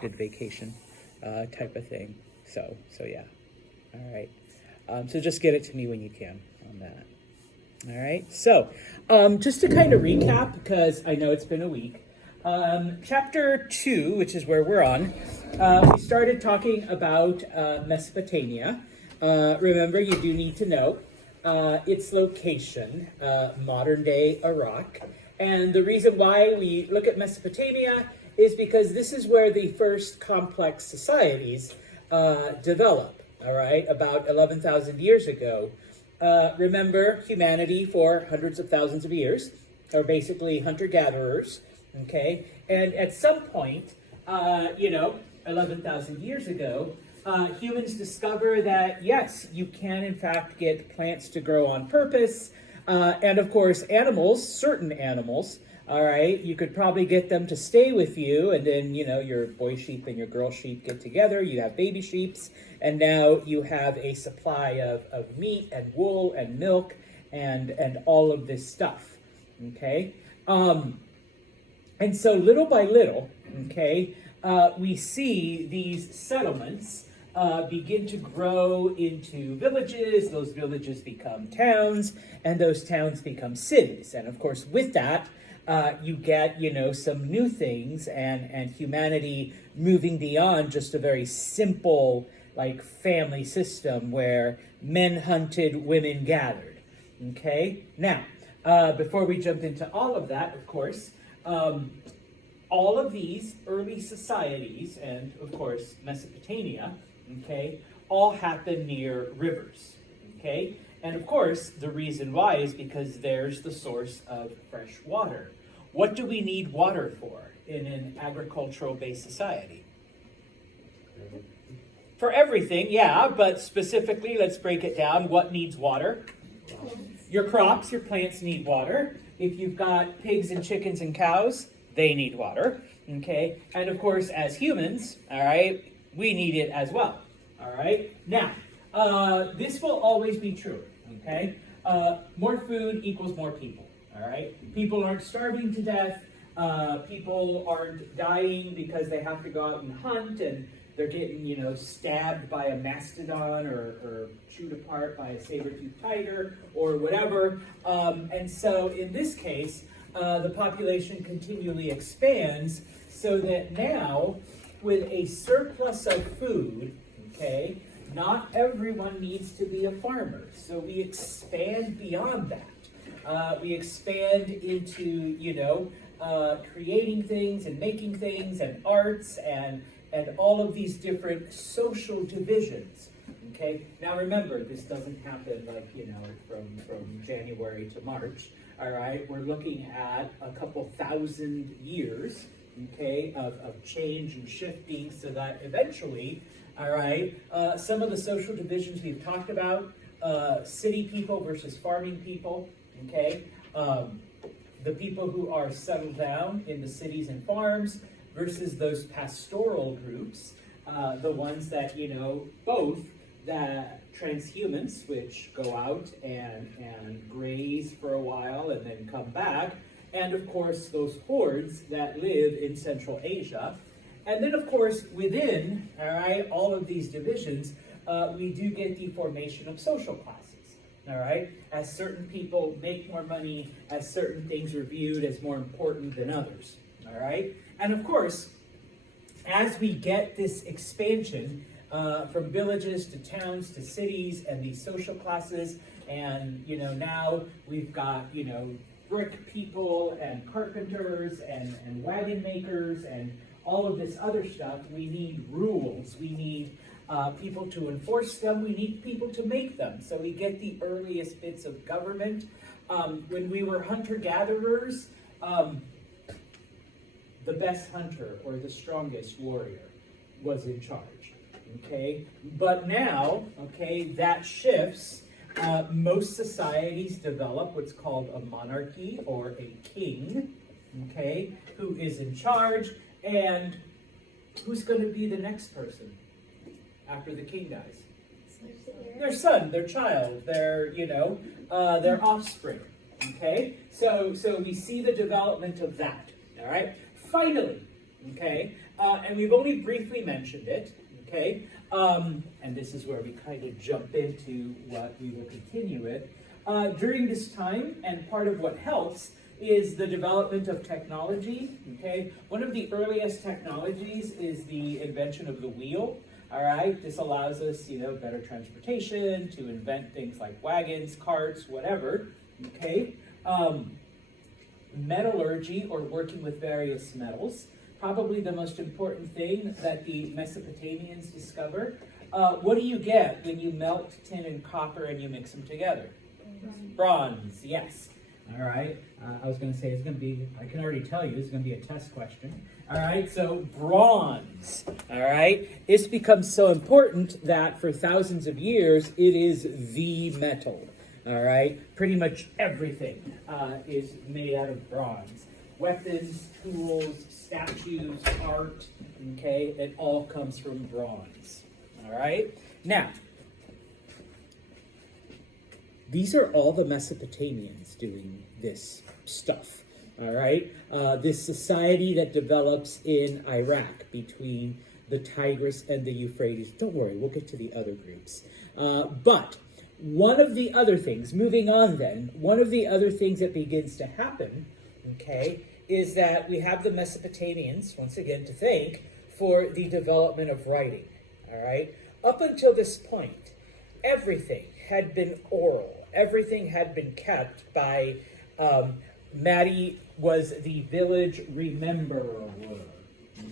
good vacation type of thing. So yeah. All right. So just get it to me when you can on that. All right. So just to kind of recap, because I know it's been a week, chapter 2, which is where we're on, we started talking about Mesopotamia. Remember, you do need to know its location, modern day Iraq. And the reason why we look at Mesopotamia is because this is where the first complex societies develop, all right, about 11,000 years ago. Remember, humanity for hundreds of thousands of years are basically hunter-gatherers, okay? And at some point, 11,000 years ago, humans discover that, yes, you can, in fact, get plants to grow on purpose. And, of course, animals, certain animals, all right, you could probably get them to stay with you, and then, your boy sheep and your girl sheep get together, you have baby sheeps, and now you have a supply of meat and wool and milk and all of this stuff, okay? And so little by little, okay, we see these settlements begin to grow into villages. Those villages become towns, and those towns become cities. And of course, with that, you get, some new things and humanity moving beyond just a very simple, like, family system where men hunted, women gathered. Okay? Now, before we jump into all of that, of course, all of these early societies, and of course Mesopotamia, okay, all happen near rivers, okay? And of course, the reason why is because there's the source of fresh water. What do we need water for in an agricultural-based society? For everything, yeah, but specifically, let's break it down. What needs water? Your crops, your plants need water. If you've got pigs and chickens and cows, they need water, okay? And of course, as humans, all right, we need it as well, all right? Now, this will always be true, okay? More food equals more people, all right? People aren't starving to death. People aren't dying because they have to go out and hunt and they're getting, stabbed by a mastodon or chewed apart by a saber-toothed tiger or whatever. And so in this case, the population continually expands so that now, with a surplus of food, okay, not everyone needs to be a farmer. So we expand beyond that. We expand into, creating things and making things and arts and all of these different social divisions. Okay. Now remember, this doesn't happen from January to March. All right. We're looking at a couple thousand years, okay, of change and shifting, so that eventually, all right, some of the social divisions we've talked about, city people versus farming people, okay, the people who are settled down in the cities and farms versus those pastoral groups, the ones that, both that transhumans, which go out and graze for a while and then come back, and of course those hordes that live in Central Asia. And then of course within, all right, all of these divisions, we do get the formation of social classes, all right? As certain people make more money, as certain things are viewed as more important than others, all right? And of course, as we get this expansion from villages to towns to cities and these social classes, and now we've got brick people and carpenters and wagon makers and all of this other stuff, we need rules. We need people to enforce them. We need people to make them. So we get the earliest bits of government. When we were hunter-gatherers, the best hunter or the strongest warrior was in charge, okay? But now, okay, that shifts. Most societies develop what's called a monarchy or a king, okay, who is in charge, and who's going to be the next person after the king dies? Their son, their child, their offspring, okay? So we see the development of that, all right? Finally, okay, and we've only briefly mentioned it, okay? And this is where we kind of jump into what we will continue with. During this time, and part of what helps, is the development of technology, okay? One of the earliest technologies is the invention of the wheel, all right? This allows us, better transportation, to invent things like wagons, carts, whatever, okay? Metallurgy, or working with various metals, probably the most important thing that the Mesopotamians discover. What do you get when you melt tin and copper and you mix them together? Bronze, yes. All right, I was going to say it's going to be, I can already tell you, it's going to be a test question. All right, so bronze, all right? This becomes so important that for thousands of years, it is the metal, all right? Pretty much everything is made out of bronze. Weapons, tools, statues, art, okay? It all comes from bronze, all right? Now, these are all the Mesopotamians doing this stuff, all right? This society that develops in Iraq between the Tigris and the Euphrates. Don't worry, we'll get to the other groups. But one of the other things, moving on then, one of the other things that begins to happen, okay, is that we have the Mesopotamians, once again, to thank for the development of writing, all right? Up until this point, everything had been oral. Everything had been kept by, Maddie was the village rememberer,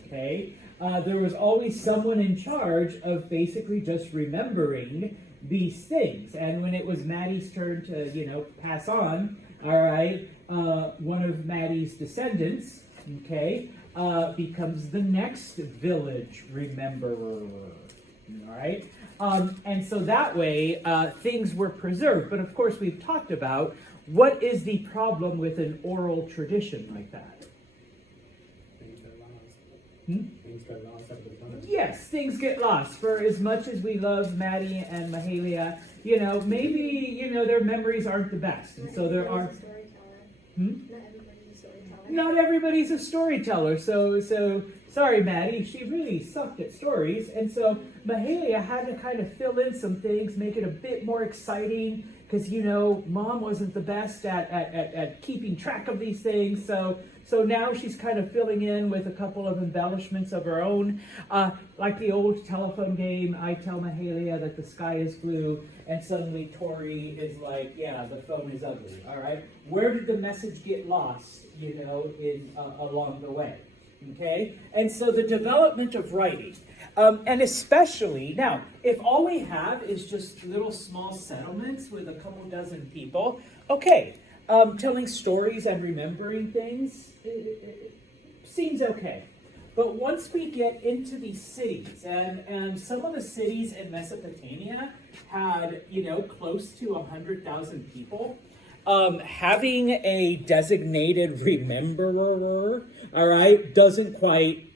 okay? There was always someone in charge of basically just remembering these things. And when it was Maddie's turn to, pass on, all right, one of Maddie's descendants, okay, becomes the next village rememberer, all right? And so that way, things were preserved. But of course, we've talked about what is the problem with an oral tradition like that? Things get lost after the time. Yes, things get lost. For as much as we love Maddie and Mahalia, maybe, their memories aren't the best. And so there are... Not everybody's a storyteller. So sorry, Maddie, she really sucked at stories. And so Mahalia had to kind of fill in some things, make it a bit more exciting, because, Mom wasn't the best at keeping track of these things. So now she's kind of filling in with a couple of embellishments of her own. Like the old telephone game, I tell Mahalia that the sky is blue, and suddenly Tori is like, yeah, the phone is ugly, all right? Where did the message get lost, along the way? Okay, and so the development of writing, and especially, now, if all we have is just little small settlements with a couple dozen people, okay, telling stories and remembering things it seems okay. But once we get into these cities, and some of the cities in Mesopotamia had, close to 100,000 people, having a designated rememberer, all right, doesn't quite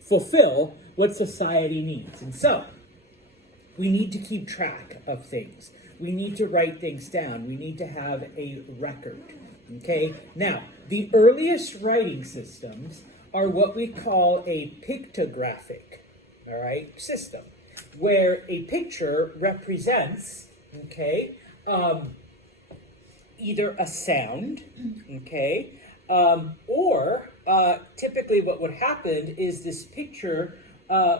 fulfill what society needs. And so, we need to keep track of things. We need to write things down. We need to have a record, okay? Now, the earliest writing systems are what we call a pictographic, all right, system, where a picture represents, okay, either a sound, okay, or typically what would happen is this picture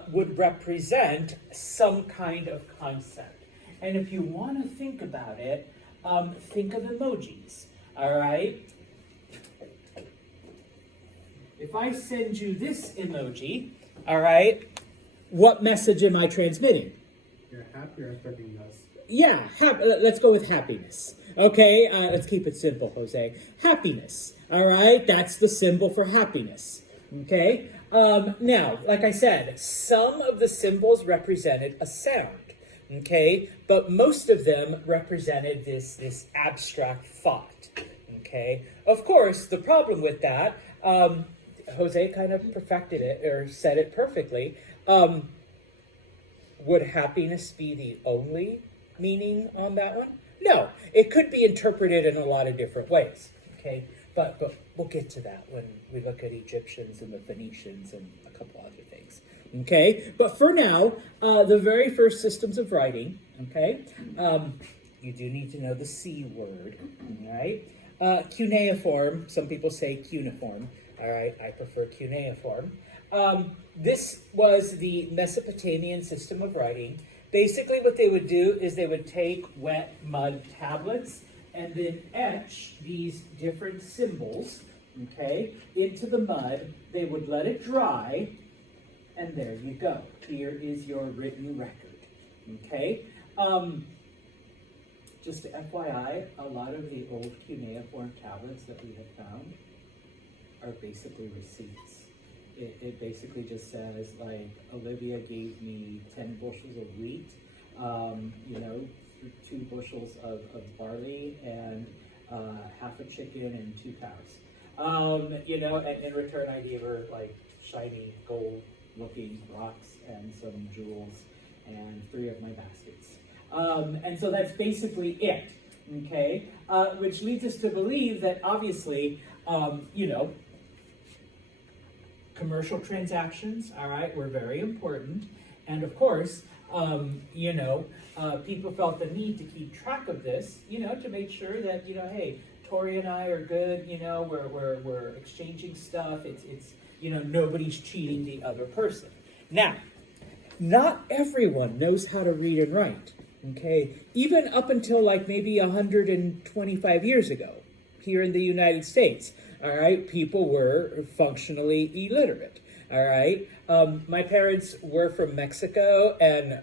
would represent some kind of concept. And if you want to think about it, think of emojis, all right? If I send you this emoji, all right, what message am I transmitting? You're happy or expecting us? Yeah, let's go with happiness. Okay, let's keep it simple, Jose. Happiness, all right? That's the symbol for happiness, okay? Now, like I said, some of the symbols represented a sound, okay? But most of them represented this abstract thought, okay? Of course, the problem with that, Jose kind of perfected it, or said it perfectly. Would happiness be the only meaning on that one? No, it could be interpreted in a lot of different ways, okay? But we'll get to that when we look at Egyptians and the Phoenicians and a couple other things. Okay, but for now, the very first systems of writing, okay, you do need to know the C word, all right? Cuneiform, some people say cuneiform, all right, I prefer cuneiform. This was the Mesopotamian system of writing. Basically what they would do is they would take wet mud tablets and then etch these different symbols, okay, into the mud. They would let it dry, and there you go. Here is your written record, okay? Just FYI, a lot of the old cuneiform tablets that we have found are basically receipts. It basically just says, like, Olivia gave me 10 bushels of wheat, 2 bushels of barley, and half a chicken and 2 cows. And in return I gave her, like, shiny gold-looking rocks and some jewels and 3 of my baskets. And so that's basically it, okay? Which leads us to believe that obviously, commercial transactions, all right, were very important. And of course, people felt the need to keep track of this, to make sure that, hey, Tori and I are good, we're exchanging stuff. It's nobody's cheating the other person. Now, not everyone knows how to read and write, okay? Even up until like maybe 125 years ago, here in the United States, all right, people were functionally illiterate, all right? My parents were from Mexico, and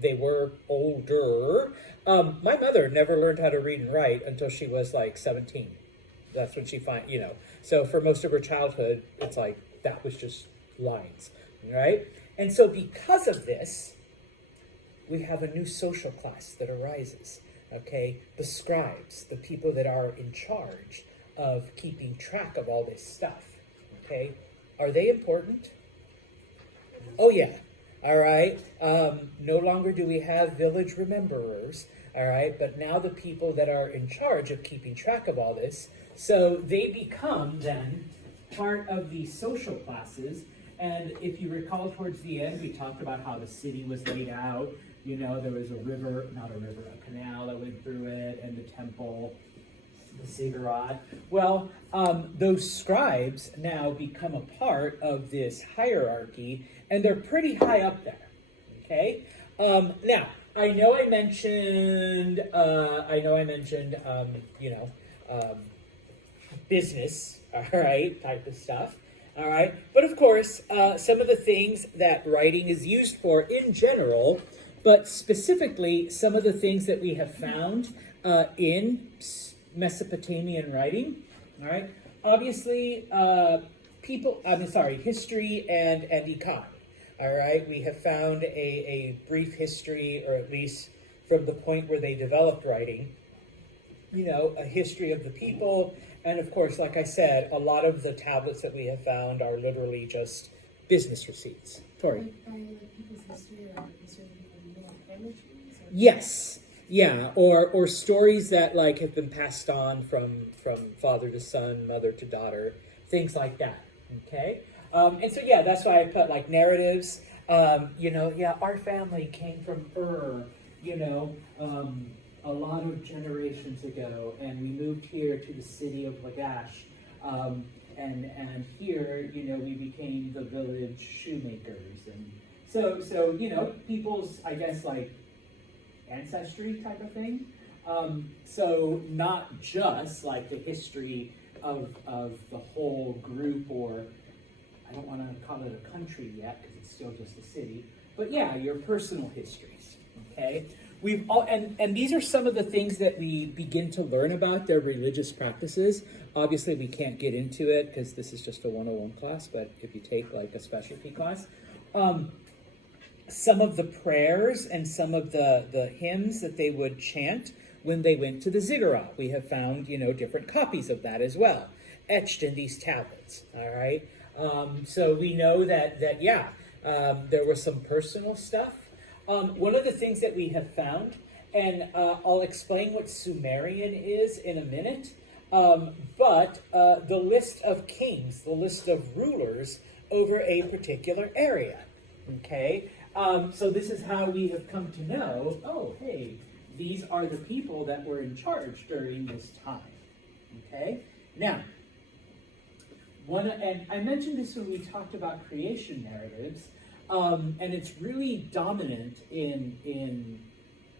they were older. My mother never learned how to read and write until she was like 17. That's when she so for most of her childhood, it's like, that was just lines, right? And so because of this, we have a new social class that arises, okay? The scribes, the people that are in charge of keeping track of all this stuff, okay? Are they important? Oh yeah, all right? No longer do we have village rememberers, all right? But now the people that are in charge of keeping track of all this, so they become then part of the social classes. And if you recall towards the end, we talked about how the city was laid out. There was a canal that went through it, and the temple, the ziggurat. Well, those scribes now become a part of this hierarchy, and they're pretty high up there, okay? Now, I know I mentioned, business, all right, type of stuff, all right? But of course, some of the things that writing is used for in general, but specifically some of the things that we have found in Mesopotamian writing, all right? Obviously, history and economy, all right? We have found a brief history, or at least from the point where they developed writing, a history of the people. And of course, like I said, a lot of the tablets that we have found are literally just business receipts. Tori? By people's history, or history of family trees? Yes. Yeah, or stories that like have been passed on from father to son, mother to daughter, things like that. Okay, and so yeah, that's why I put like narratives. Our family came from a lot of generations ago, and we moved here to the city of Lagash, and here we became the village shoemakers, and so people's, I guess, like ancestry type of thing. So not just like the history of the whole group, or I don't want to call it a country yet because it's still just a city, but yeah, your personal histories, okay? We've all, and these are some of the things that we begin to learn about their religious practices. Obviously, we can't get into it because this is just a 101 class, but if you take like a specialty class, some of the prayers and some of the hymns that they would chant when they went to the ziggurat. We have found, different copies of that as well, etched in these tablets, all right? So we know that there was some personal stuff. One of the things that we have found, and I'll explain what Sumerian is in a minute, but the list of kings, the list of rulers over a particular area. Okay, so this is how we have come to know, oh, hey, these are the people that were in charge during this time. Okay, now, and I mentioned this when we talked about creation narratives, and it's really dominant in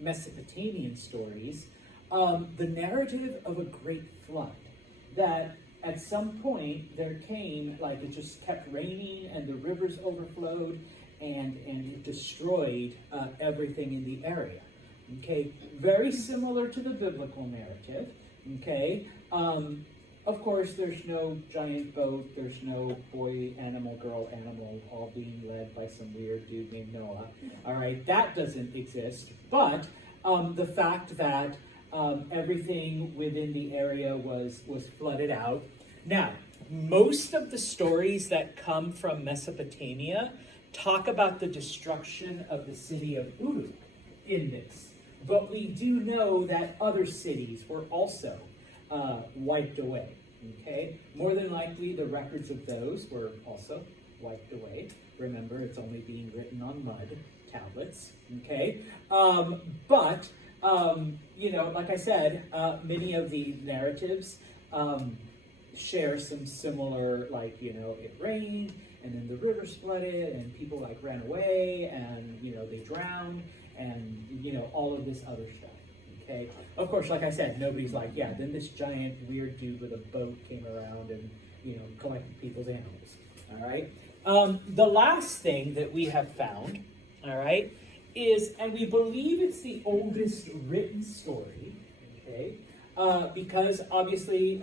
Mesopotamian stories, the narrative of a great flood, that at some point there came, like it just kept raining and the rivers overflowed and it destroyed everything in the area. Okay, very similar to the biblical narrative. Okay, of course there's no giant boat, there's no boy animal, girl animal, all being led by some weird dude named Noah. All right, that doesn't exist, but the fact that everything within the area was flooded out. Now, most of the stories that come from Mesopotamia talk about the destruction of the city of Uruk in this. But we do know that other cities were also wiped away. Okay? More than likely, the records of those were also wiped away. Remember, it's only being written on mud tablets. Okay? But like I said, many of the narratives share some similar, like, it rained, and then the river flooded, and people, like, ran away, and, they drowned, and, all of this other stuff, okay? Of course, like I said, nobody's like, yeah, then this giant weird dude with a boat came around and, collected people's animals, all right? The last thing that we have found, all right, is, and we believe it's the oldest written story, okay, because obviously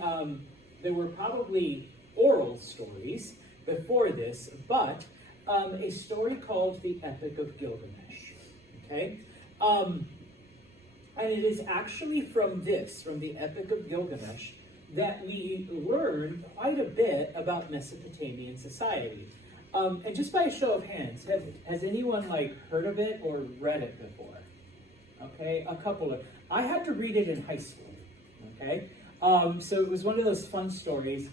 there were probably oral stories before this, but a story called the Epic of Gilgamesh, okay? And it is actually from the Epic of Gilgamesh, that we learn quite a bit about Mesopotamian society. And just by a show of hands, has anyone, like, heard of it or read it before? Okay, a couple of, I had to read it in high school, okay? So it was one of those fun stories.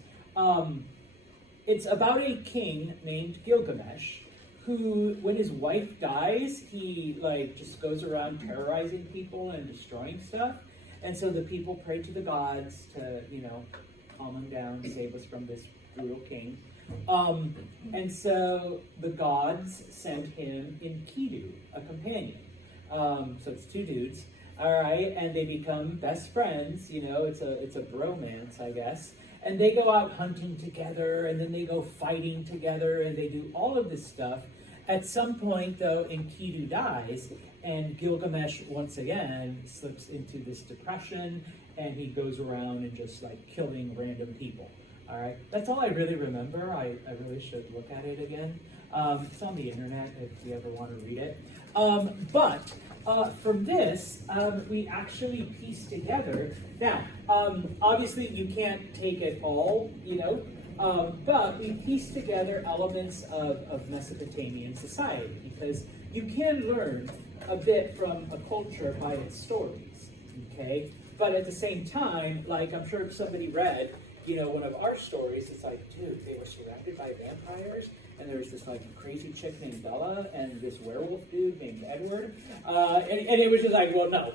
It's about a king named Gilgamesh, who, when his wife dies, he, like, just goes around terrorizing people and destroying stuff. And so the people pray to the gods to, calm them down, save us from this brutal king. And so the gods sent him Enkidu, a companion. So it's two dudes, all right, and they become best friends. It's a bromance, I guess. And they go out hunting together, and then they go fighting together, and they do all of this stuff. At some point, though, Enkidu dies, and Gilgamesh once again slips into this depression, and he goes around and just, like, killing random people. All right, that's all I really remember. I really should look at it again. It's on the internet if you ever want to read it. But from this, we actually piece together. Now, obviously, you can't take it all, but we piece together elements of Mesopotamian society, because you can learn a bit from a culture by its stories, okay? But at the same time, like, I'm sure if somebody read, one of our stories, it's like, dude, they were surrounded by vampires, and there was this, like, crazy chick named Bella, and this werewolf dude named Edward, and it was just like, well, no,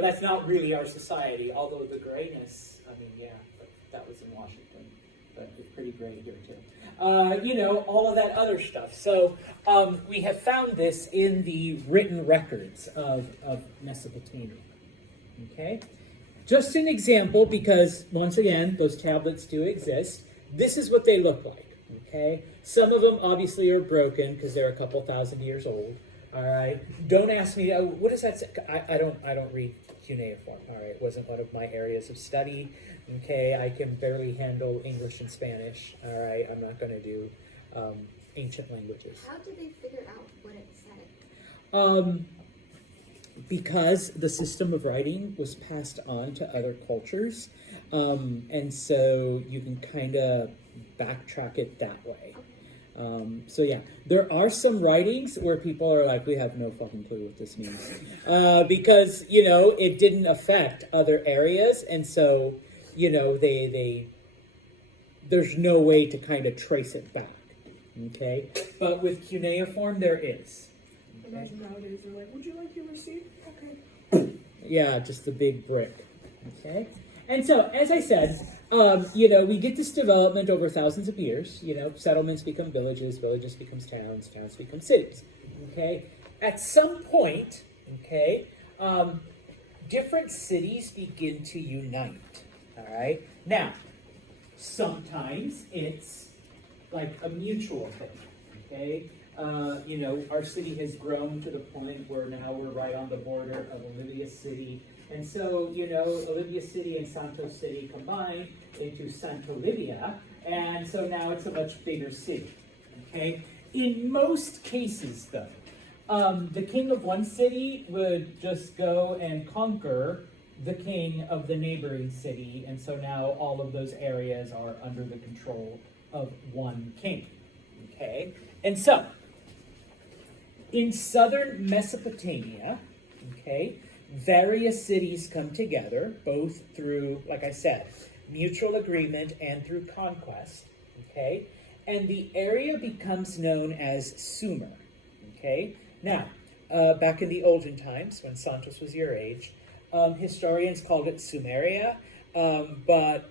that's not really our society, although the grayness, I mean, yeah, but that was in Washington, but it's pretty gray here, too. All of that other stuff. So we have found this in the written records of Mesopotamia, okay? Just an example, because, once again, those tablets do exist. This is what they look like, okay? Some of them, obviously, are broken, because they're a couple thousand years old, all right? Don't ask me, what does that say? I don't read cuneiform, all right? It wasn't one of my areas of study, okay? I can barely handle English and Spanish, all right? I'm not going to do ancient languages. How did they figure out what it said? Because the system of writing was passed on to other cultures, and so you can kind of backtrack it that way. So yeah, there are some writings where people are like, we have no fucking clue what this means, because it didn't affect other areas, and so there's no way to kind of trace it back. Okay, but with cuneiform there is. Imagine nowadays they're like, would you like your receipt? Okay. Yeah, just the big brick. Okay, and so as I said, we get this development over thousands of years. Settlements become villages, villages become towns, towns become cities. Okay, at some point, different cities begin to unite. All right, now sometimes it's like a mutual thing. Okay. Our city has grown to the point where now we're right on the border of Olivia City. And so, Olivia City and Santos City combine into Santo Olivia. And so now it's a much bigger city. Okay? In most cases, though, the king of one city would just go and conquer the king of the neighboring city. And so now all of those areas are under the control of one king. Okay? And so, in southern Mesopotamia, various cities come together, both through, like I said, mutual agreement and through conquest, and the area becomes known as Sumer, Now, back in the olden times, when Santos was your age, historians called it Sumeria, but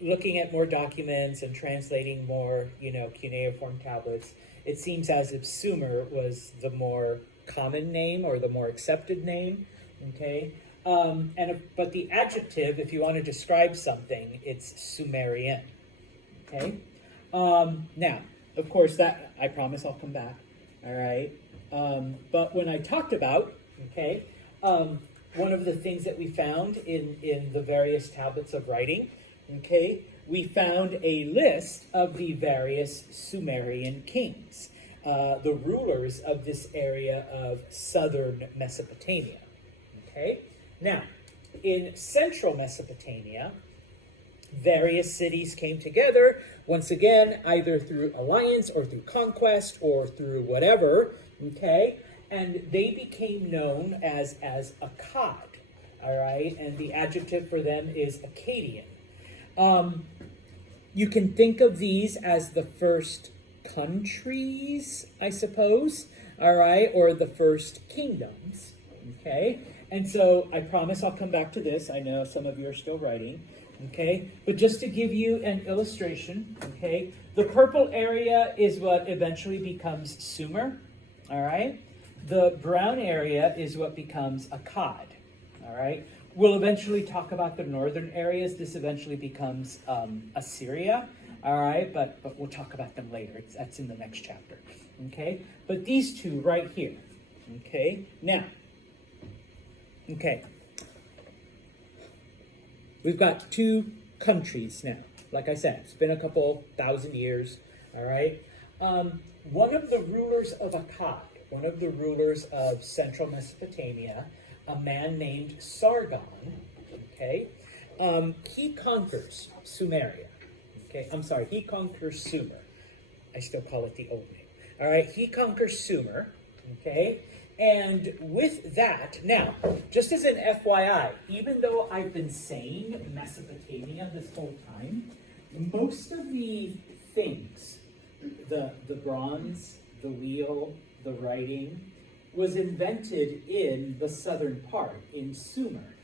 looking at more documents and translating more, cuneiform tablets, it seems as if Sumer was the more common name or the more accepted name, but the adjective, if you want to describe something, it's Sumerian, Now, of course, that, I promise I'll come back, all right? But when I talked about, one of the things that we found in the various tablets of writing, we found a list of the various Sumerian kings, the rulers of this area of southern Mesopotamia. Now, in central Mesopotamia, various cities came together, once again, either through alliance or through conquest or through whatever, and they became known as Akkad, all right? And the adjective for them is Akkadian. You can think of these as the first countries, I suppose, all right, or the first kingdoms, And so I promise I'll come back to this. I know some of you are still writing, But just to give you an illustration, the purple area is what eventually becomes Sumer, all right? The brown area is what becomes Akkad, all right? We'll eventually talk about the northern areas. This eventually becomes Assyria, all right? But we'll talk about them later. That's in the next chapter, But these two right here, Now, we've got two countries now. Like I said, it's been a couple thousand years, all right? One of the rulers of Akkad, one of the rulers of central Mesopotamia, a man named Sargon, he conquers Sumeria, he conquers Sumer. I still call it the old name, all right? He conquers Sumer, and with that, now, just as an FYI, even though I've been saying Mesopotamia this whole time, most of the things, the bronze, the wheel, the writing, was invented in the southern part, in Sumer,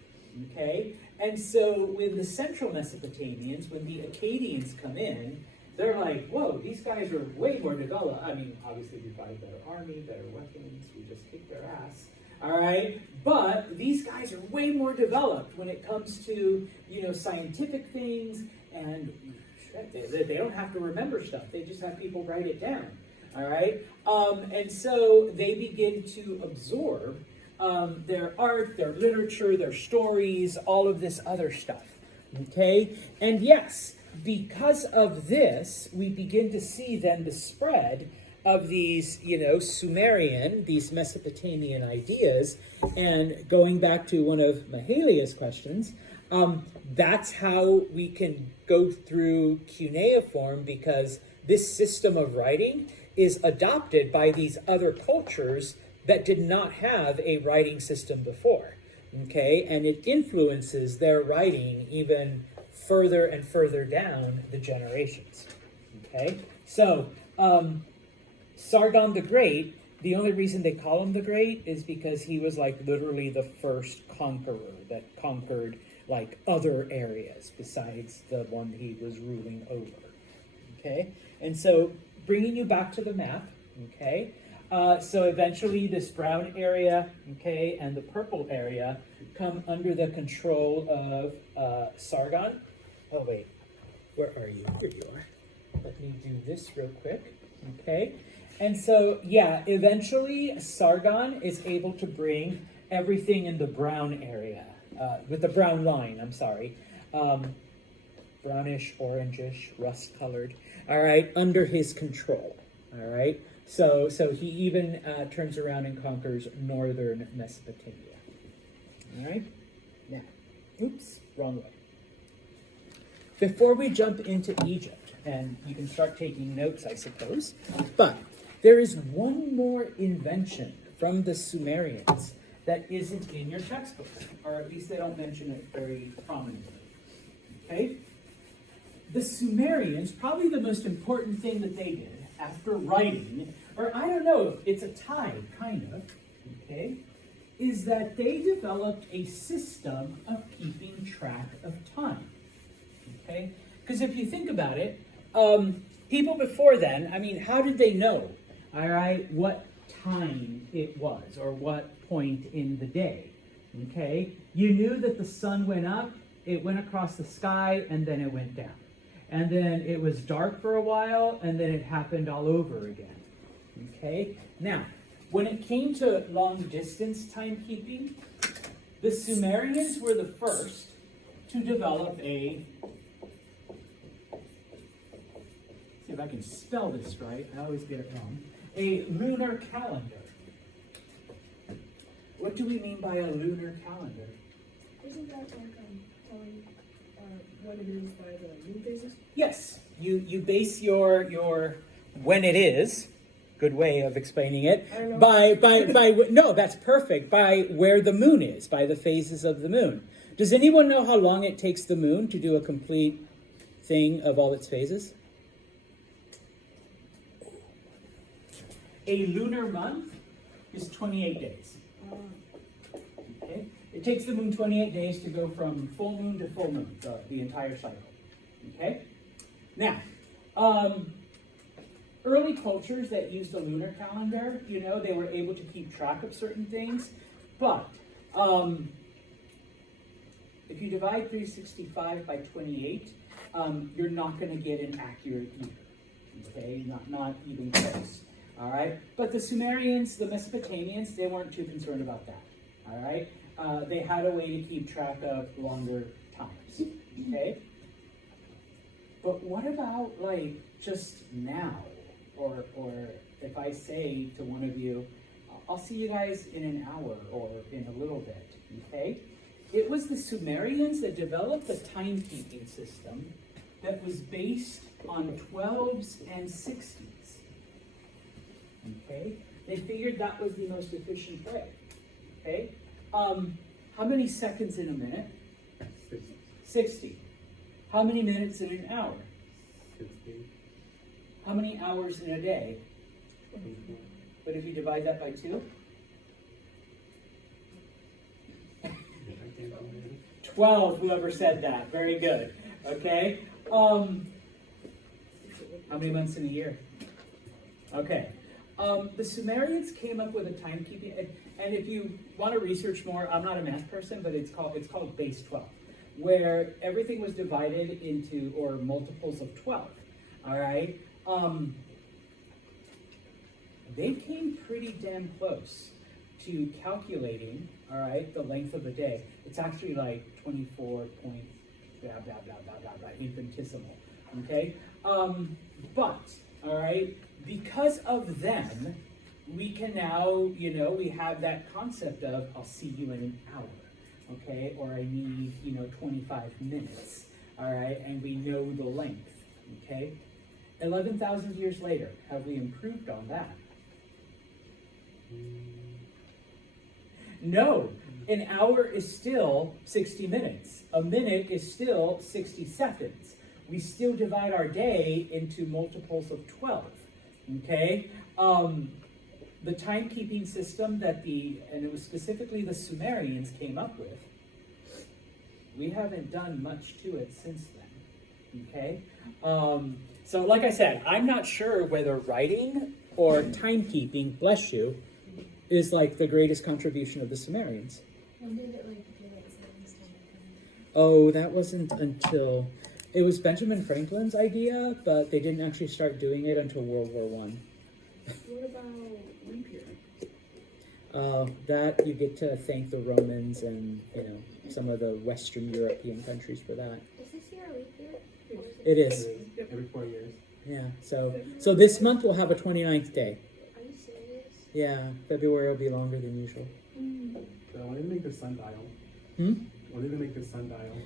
And so when the central Mesopotamians, when the Akkadians come in, they're like, whoa, these guys are way more developed. I mean, obviously we've got a better army, better weapons, we just kick their ass, all right? But these guys are way more developed when it comes to, scientific things, and they don't have to remember stuff. They just have people write it down, all right? And so they begin to absorb their art, their literature, their stories, all of this other stuff, And yes, because of this, we begin to see then the spread of these, Sumerian, these Mesopotamian ideas. And going back to one of Mahalia's questions, that's how we can go through cuneiform, because this system of writing is adopted by these other cultures that did not have a writing system before, And it influences their writing even further and further down the generations, So Sargon the Great, the only reason they call him the Great is because he was like literally the first conqueror that conquered like other areas besides the one he was ruling over. Okay, and so bringing you back to the map, okay, so eventually this brown area, okay, and the purple area come under the control of Sargon. Oh wait, where are you? Here you are. Let me do this real quick, okay. And so, yeah, eventually Sargon is able to bring everything in the brown area, with the brown line, I'm sorry, brownish, orangish, rust-colored, all right, under his control, all right? So he even turns around and conquers northern Mesopotamia, all right? Now, oops, wrong way. Before we jump into Egypt, and you can start taking notes, I suppose, but there is one more invention from the Sumerians that isn't in your textbook, or at least they don't mention it very prominently. Okay? The Sumerians, probably the most important thing that they did after writing, or I don't know, it's a tie, kind of, okay, is that they developed a system of keeping track of time. Okay? Because if you think about it, people before then, I mean, how did they know, all right, what time it was or what point in the day? Okay? You knew that the sun went up, it went across the sky, and then it went down. And then it was dark for a while, and then it happened all over again. Okay? Now, when it came to long distance timekeeping, the Sumerians were the first to develop a, see if I can spell this right, I always get it wrong, a lunar calendar. What do we mean by a lunar calendar? Isn't that like telling what it is by the moon phases? Yes, you base your when it is, good way of explaining it, I don't know. by no, that's perfect, by where the moon is, by the phases of the moon. Does anyone know how long it takes the moon to do a complete thing of all its phases? A lunar month is 28 days. Okay? It takes the moon 28 days to go from full moon to full moon, the entire cycle. Okay? Now, early cultures that used a lunar calendar, you know, they were able to keep track of certain things, but if you divide 365 by 28, you're not going to get an accurate year. Okay? Not even close. All right, but the Sumerians, the Mesopotamians, they weren't too concerned about that. All right, they had a way to keep track of longer times. Okay, but what about like just now, or if I say to one of you, I'll see you guys in an hour or in a little bit. Okay, it was the Sumerians that developed a timekeeping system that was based on 12s and 60s. Okay, they figured that was the most efficient way. Okay, how many seconds in a minute? 60. How many minutes in an hour? 60. How many hours in a day? 24. But if you divide that by 2? 12, whoever said that. Very good. Okay, how many months in a year? Okay. The Sumerians came up with a timekeeping, and if you want to research more, I'm not a math person, but it's called base 12, where everything was divided into, or multiples of 12, all right? They came pretty damn close to calculating, all right, the length of the day. It's actually like 24 point, blah, blah, blah, blah, blah, blah, infinitesimal, okay? But, all right, because of them, we can now, you know, we have that concept of, I'll see you in an hour, okay? Or I need, 25 minutes, all right? And we know the length, okay? 11,000 years later, have we improved on that? No, an hour is still 60 minutes. A minute is still 60 seconds. We still divide our day into multiples of 12. Okay, The timekeeping system that and it was specifically the Sumerians came up with, we haven't done much to it since then, okay? So like I said, I'm not sure whether writing or timekeeping, bless you, is like the greatest contribution of the Sumerians. When did it like daylight savings time come? Oh, that wasn't until, it was Benjamin Franklin's idea, but they didn't actually start doing it until World War One. What about leap year? That you get to thank the Romans and, you know, some of the Western European countries for that. Is this year a leap year? Or is It is, Every 4 years. yeah. So this month we'll have a 29th day. Are you serious? Yeah, February will be longer than usual. So when did they make the sundial? Hmm? When did they make the sundial?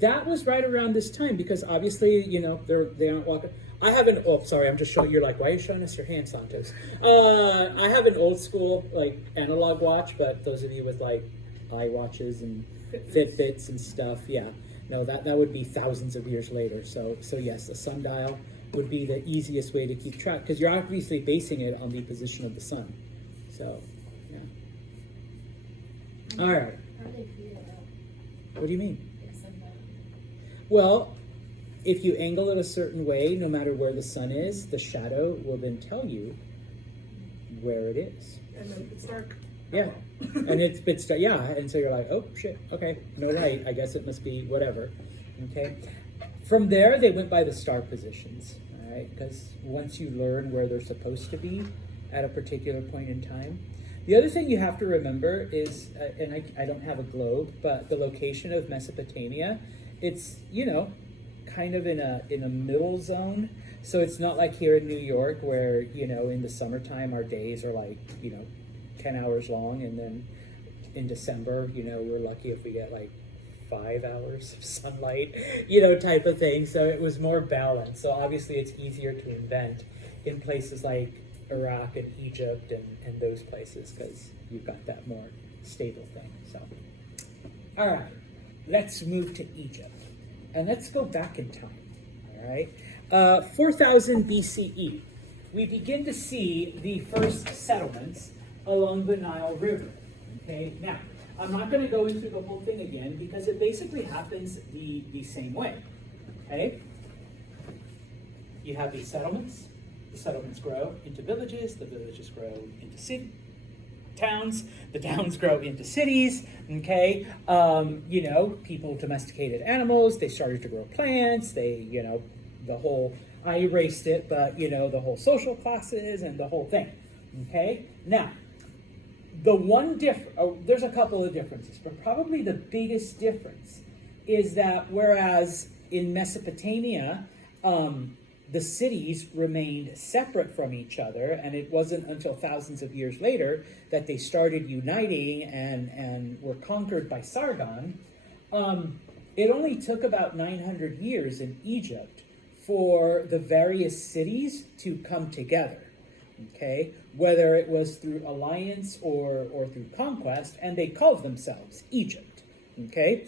That was right around this time because obviously, you know, they aren't walking. I have an, oh, sorry, I'm just showing, you're like, why are you showing us your hand, Santos? I have an old school, like, analog watch, but those of you with, like, iWatches and Fitbits and stuff, yeah. No, that would be thousands of years later. So yes, the sundial would be the easiest way to keep track because you're obviously basing it on the position of the sun. So, yeah. All right. How do they figure it out? What do you mean? Like sundown? Well, if you angle it a certain way, no matter where the sun is, the shadow will then tell you where it is. And then it's dark. Yeah. And yeah, and so you're like, oh shit, okay, no light, I guess it must be whatever. Okay. From there, they went by the star positions, all right? Because once you learn where they're supposed to be at a particular point in time. The other thing you have to remember is, and I don't have a globe, but the location of Mesopotamia, it's, you know, kind of in a middle zone. So it's not like here in New York where, you know, in the summertime our days are like, you know, 10 hours long, and then in December, you know, we're lucky if we get like 5 hours of sunlight, you know, type of thing. So it was more balanced. So obviously it's easier to invent in places like Iraq and Egypt and those places because you've got that more stable thing. So, all right, let's move to Egypt and let's go back in time. All right, 4000 BCE, we begin to see the first settlements along the Nile River. Okay, now I'm not going to go into the whole thing again because it basically happens the same way. Okay, you have these settlements. The settlements grow into villages. The villages grow into towns. The towns grow into cities. Okay, you know, people domesticated animals. They started to grow plants. They, you know, the whole. I erased it, but you know, the whole social classes and the whole thing. Okay, now. The one there's a couple of differences, but probably the biggest difference is that whereas in Mesopotamia, the cities remained separate from each other, and it wasn't until thousands of years later that they started uniting and were conquered by Sargon. It only took about 900 years in Egypt for the various cities to come together. Okay, whether it was through alliance or through conquest, and they called themselves Egypt. Okay,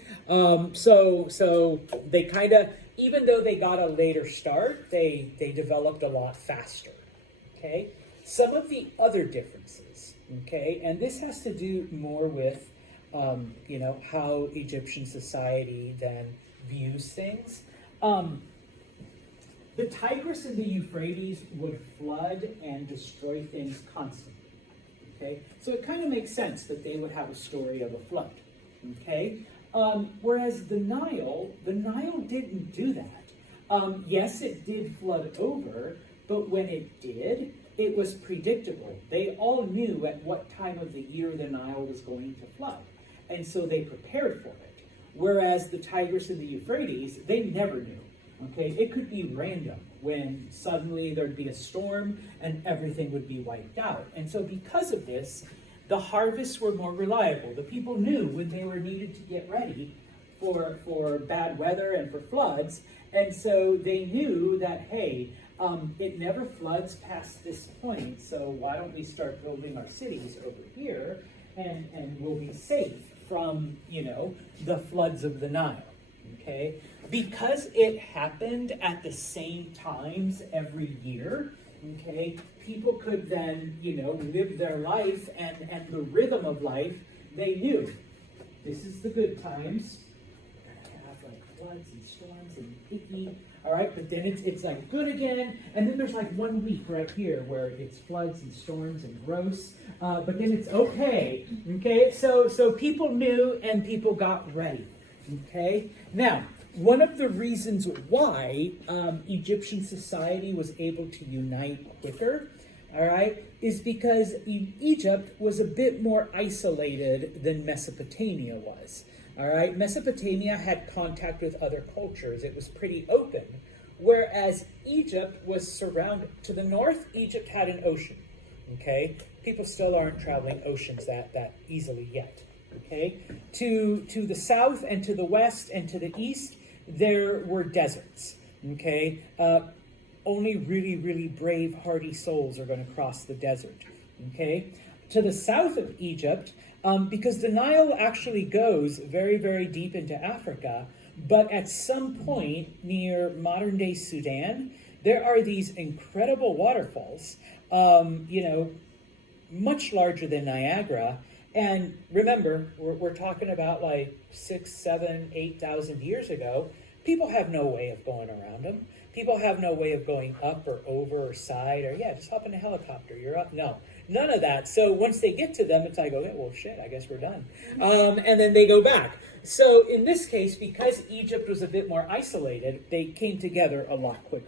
so they kind of, even though they got a later start, they developed a lot faster. Okay, some of the other differences. Okay, and this has to do more with you know, how Egyptian society then views things. The Tigris and the Euphrates would flood and destroy things constantly. Okay, so it kind of makes sense that they would have a story of a flood. Okay, whereas the Nile didn't do that. Yes, it did flood over, but when it did, it was predictable. They all knew at what time of the year the Nile was going to flood, and so they prepared for it. Whereas the Tigris and the Euphrates, they never knew. Okay, it could be random when suddenly there'd be a storm and everything would be wiped out. And so because of this, the harvests were more reliable. The people knew when they were needed to get ready for bad weather and for floods. And so they knew that, hey, it never floods past this point, so why don't we start building our cities over here and we'll be safe from, you know, the floods of the Nile. Okay, because it happened at the same times every year, okay, people could then, live their life and the rhythm of life, they knew. This is the good times. Have like floods and storms and icky. All right, but then it's like good again, and then there's like 1 week right here where it's floods and storms and gross, but then it's okay. Okay, so people knew and people got ready. Okay, now one of the reasons why Egyptian society was able to unite quicker, all right, is because Egypt was a bit more isolated than Mesopotamia was. All right, Mesopotamia had contact with other cultures. It was pretty open, whereas Egypt was surrounded. To the north, Egypt had an ocean. Okay, people still aren't traveling oceans that easily yet. Okay, to the south and to the west and to the east, there were deserts. Okay, only really, really brave, hardy souls are going to cross the desert. Okay, to the south of Egypt, because the Nile actually goes very, very deep into Africa, but at some point near modern-day Sudan, there are these incredible waterfalls, much larger than Niagara. And remember, we're talking about like 6, 7, 8,000 years ago. People have no way of going around them. People have no way of going up or over or side or, just hop in a helicopter, you're up. No, none of that. So once they get to them, it's like, okay, well, shit, I guess we're done. And then they go back. So in this case, because Egypt was a bit more isolated, they came together a lot quicker.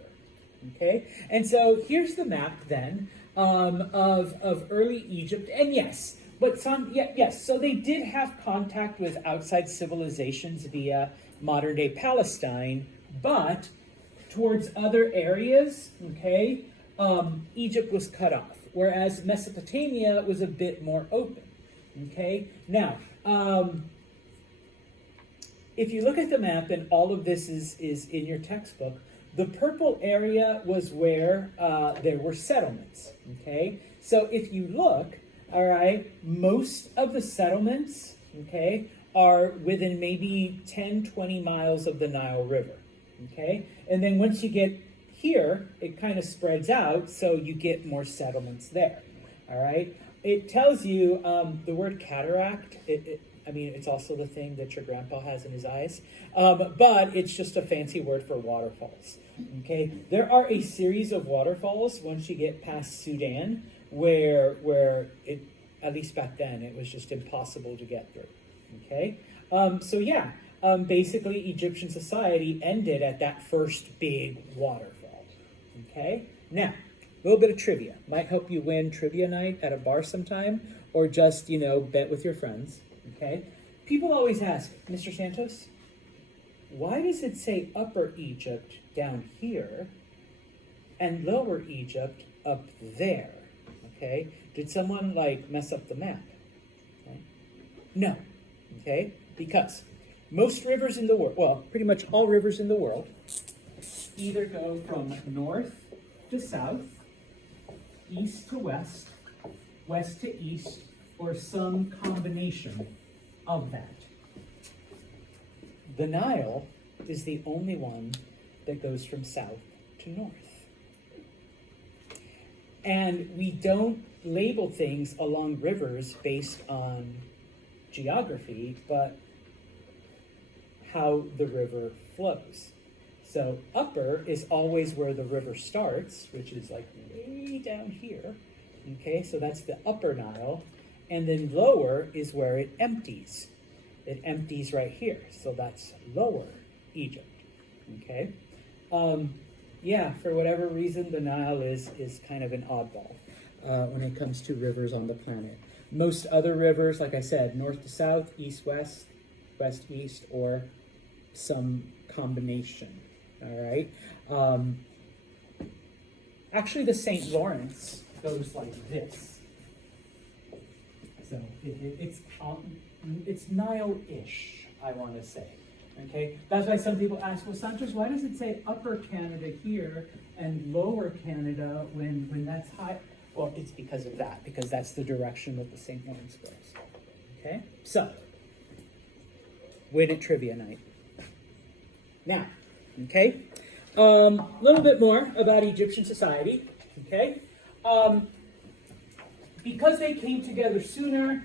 Okay? And so here's the map then of early Egypt. And yes, so they did have contact with outside civilizations via modern-day Palestine, but towards other areas, okay, Egypt was cut off, whereas Mesopotamia was a bit more open, okay? Now, if you look at the map, and all of this is in your textbook, the purple area was where there were settlements, okay? So if you look, all right, most of the settlements, okay, are within maybe 10, 20 miles of the Nile River, okay? And then once you get here, it kind of spreads out, so you get more settlements there, all right? It tells you the word cataract, it's also the thing that your grandpa has in his eyes, but it's just a fancy word for waterfalls, okay? There are a series of waterfalls once you get past Sudan where it, at least back then, it was just impossible to get through, okay? Basically Egyptian society ended at that first big waterfall, okay? Now, a little bit of trivia. Might help you win trivia night at a bar sometime, or just, bet with your friends, okay? People always ask, Mr. Santos, why does it say Upper Egypt down here and Lower Egypt up there, okay? Did someone, mess up the map? Okay. No, okay? Because most rivers in the world, well, pretty much all rivers in the world, either go from north to south, east to west, west to east, or some combination of that. The Nile is the only one that goes from south to north. And we don't label things along rivers based on geography, but how the river flows. So upper is always where the river starts, which is like way down here. Okay, so that's the upper Nile. And then lower is where it empties. It empties right here. So that's lower Egypt. Okay. For whatever reason, the Nile is kind of an oddball when it comes to rivers on the planet. Most other rivers, like I said, north to south, east west, west east, or some combination. All right. Actually, the St. Lawrence goes like this. So it's Nile-ish, I want to say. Okay, that's why some people ask, well, Santos, why does it say Upper Canada here and Lower Canada when that's high? Well, it's because of that, because that's the direction that the St. Lawrence goes. Okay, so win at trivia night. Now, okay, a little bit more about Egyptian society. Okay, because they came together sooner,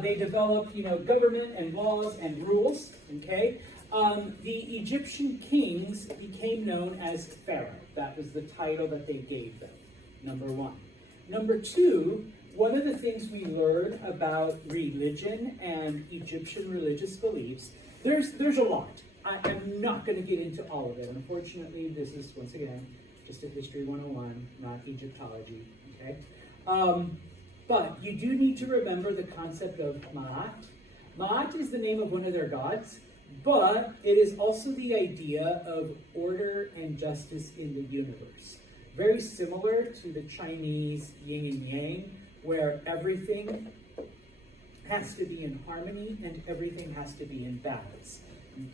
they developed, government and laws and rules. Okay, the Egyptian kings became known as pharaoh. That was the title that they gave them. Number one. Number two, one of the things we learn about religion and Egyptian religious beliefs, there's a lot. I am not going to get into all of it. Unfortunately, this is, once again, just a History 101, not Egyptology. Okay. But you do need to remember the concept of Ma'at. Ma'at is the name of one of their gods, but it is also the idea of order and justice in the universe. Very similar to the Chinese yin and yang, where everything has to be in harmony and everything has to be in balance.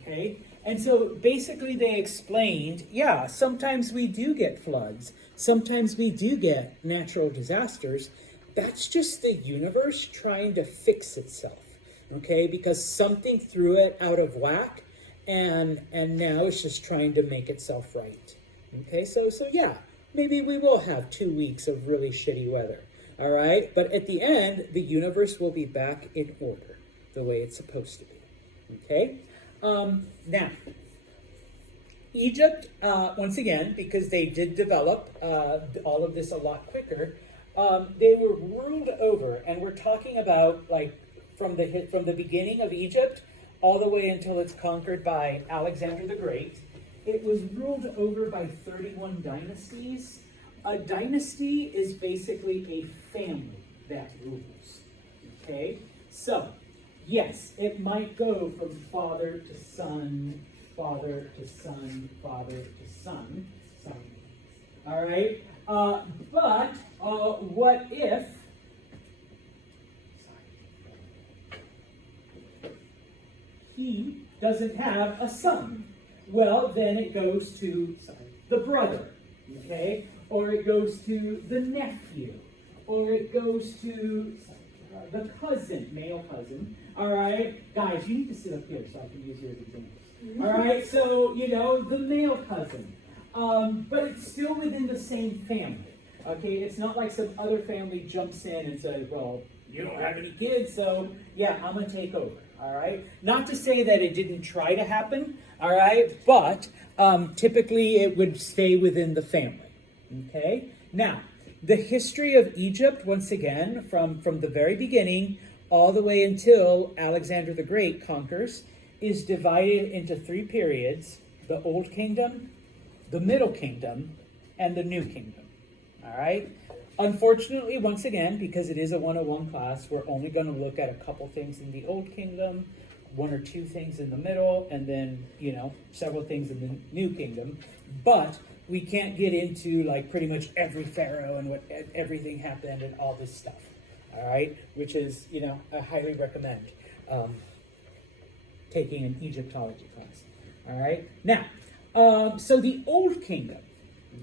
Okay? And so basically they explained, yeah, sometimes we do get floods, sometimes we do get natural disasters. That's just the universe trying to fix itself, okay? Because something threw it out of whack, and now it's just trying to make itself right. Okay, so yeah, maybe we will have 2 weeks of really shitty weather, all right? But at the end, the universe will be back in order, the way it's supposed to be, okay? Now, Egypt, once again, because they did develop all of this a lot quicker, they were ruled over, and we're talking about like from the beginning of Egypt all the way until it's conquered by Alexander the Great. It was ruled over by 31 dynasties. A dynasty is basically a family that rules. Okay, so yes, it might go from father to son, father to son, father to son. All right. But what if he doesn't have a son? Well, then it goes to the brother, okay? Or it goes to the nephew, or it goes to the cousin, male cousin. All right, guys, you need to sit up here so I can use your examples. All right, so the male cousin. But it's still within the same family, okay? It's not like some other family jumps in and says, well, you don't have any kids, so yeah, I'm going to take over, all right? Not to say that it didn't try to happen, all right? But typically it would stay within the family, okay? Now, the history of Egypt, once again, from the very beginning all the way until Alexander the Great conquers, is divided into 3 periods: the Old Kingdom, the Middle Kingdom, and the New Kingdom. All right? Unfortunately, once again, because it is a 101 class, we're only going to look at a couple things in the Old Kingdom, 1 or 2 things in the middle, and then, several things in the New Kingdom. But we can't get into, like, pretty much every pharaoh and what everything happened and all this stuff. All right? Which is, I highly recommend taking an Egyptology class. All right? Now, so the Old Kingdom,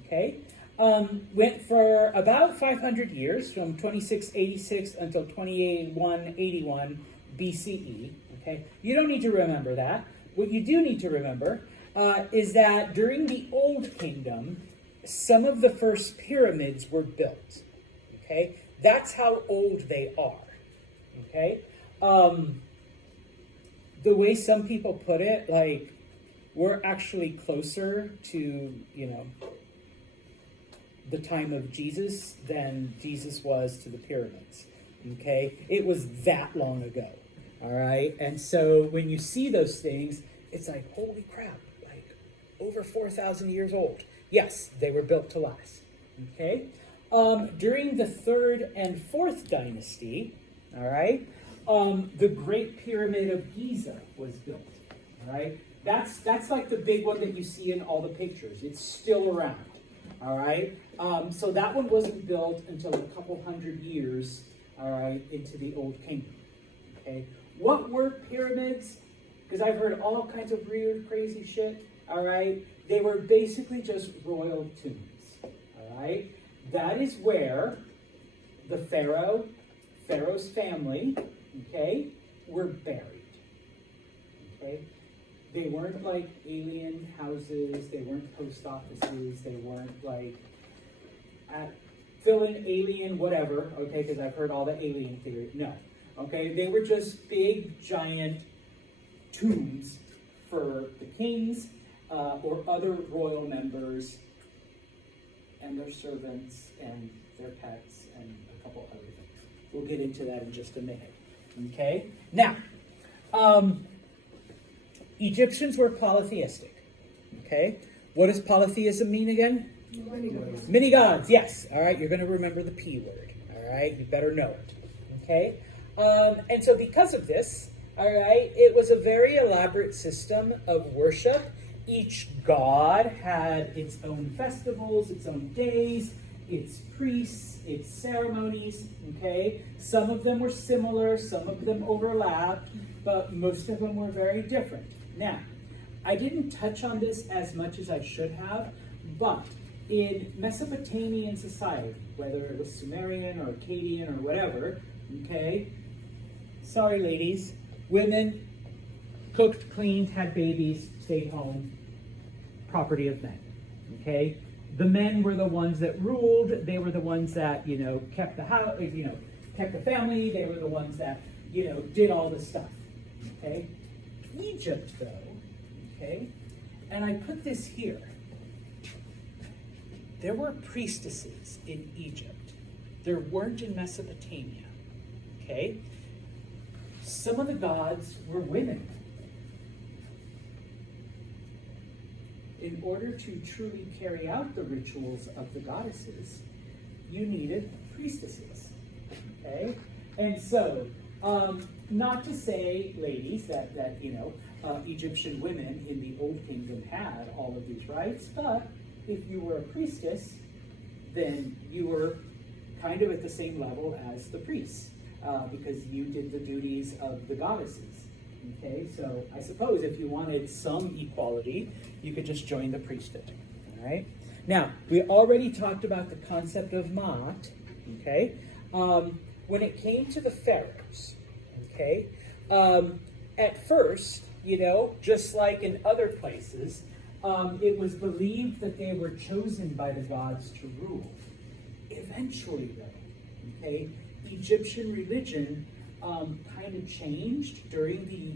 okay, went for about 500 years, from 2686 until 2181 BCE, okay? You don't need to remember that. What you do need to remember is that during the Old Kingdom, some of the first pyramids were built, okay? That's how old they are, okay? The way some people put it, like, we're actually closer to, the time of Jesus than Jesus was to the pyramids, okay? It was that long ago, all right? And so when you see those things, it's like, holy crap, like over 4,000 years old. Yes, they were built to last, okay? During the 3rd and 4th dynasty, all right, the Great Pyramid of Giza was built, all right? That's like the big one that you see in all the pictures. It's still around, all right? So that one wasn't built until a couple hundred years, all right, into the Old Kingdom, okay? What were pyramids? Because I've heard all kinds of weird, crazy shit, all right? They were basically just royal tombs, all right? That is where the Pharaoh's family, okay, were buried, okay? They weren't like alien houses, they weren't post offices, they weren't like fill in alien whatever, okay, because I've heard all the alien theory. No, okay, they were just big, giant tombs for the kings or other royal members and their servants and their pets and a couple other things. We'll get into that in just a minute. Okay? Now, Egyptians were polytheistic. Okay? What does polytheism mean again? Many gods, yes. All right, you're going to remember the P word. All right, you better know it. Okay? And so because of this, all right, it was a very elaborate system of worship. Each god had its own festivals, its own days, its priests, its ceremonies, okay? Some of them were similar, some of them overlapped, but most of them were very different. Now, I didn't touch on this as much as I should have, but in Mesopotamian society, whether it was Sumerian or Akkadian or whatever, okay? Sorry, ladies. Women cooked, cleaned, had babies, stayed home, property of men, okay? The men were the ones that ruled. They were the ones that, kept the house, kept the family. They were the ones that, did all the stuff, okay? Egypt, though, okay? And I put this here. There were priestesses in Egypt. There weren't in Mesopotamia, okay? Some of the gods were women. In order to truly carry out the rituals of the goddesses, you needed priestesses, okay? And so, not to say, ladies, that Egyptian women in the Old Kingdom had all of these rights, but if you were a priestess, then you were kind of at the same level as the priests, because you did the duties of the goddesses. Okay, so I suppose if you wanted some equality, you could just join the priesthood. All right. Now, we already talked about the concept of Ma'at. Okay. When it came to the pharaohs, okay, at first, just like in other places, it was believed that they were chosen by the gods to rule. Eventually, though, okay, Egyptian religion kind of changed during the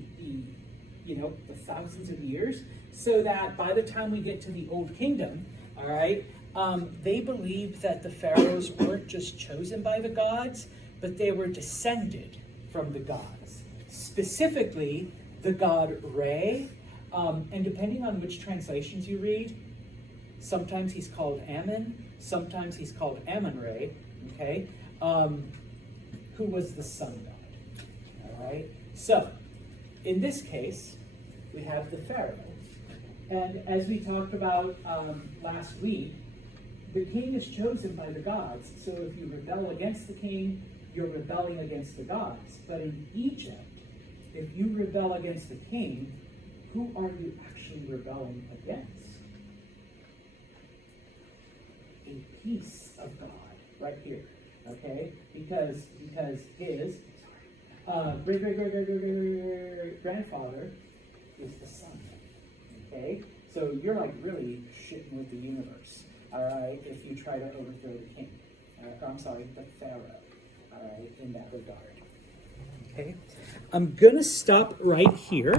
thousands of years, so that by the time we get to the Old Kingdom, all right, they believed that the pharaohs weren't just chosen by the gods, but they were descended from the gods. Specifically, the god Re, and depending on which translations you read, sometimes he's called Ammon, sometimes he's called Ammon-Re, okay, who was the sun god. All right, so in this case, we have the pharaoh. And as we talked about last week, the king is chosen by the gods. So if you rebel against the king, you're rebelling against the gods. But in Egypt, if you rebel against the king, who are you actually rebelling against? A piece of God, right here, okay? Because his great-great-great-great-great-grandfather is the sun, okay? So you're like really shitting with the universe, all right, if you try to overthrow the king. The pharaoh, all right, in that regard. Okay, I'm gonna stop right here.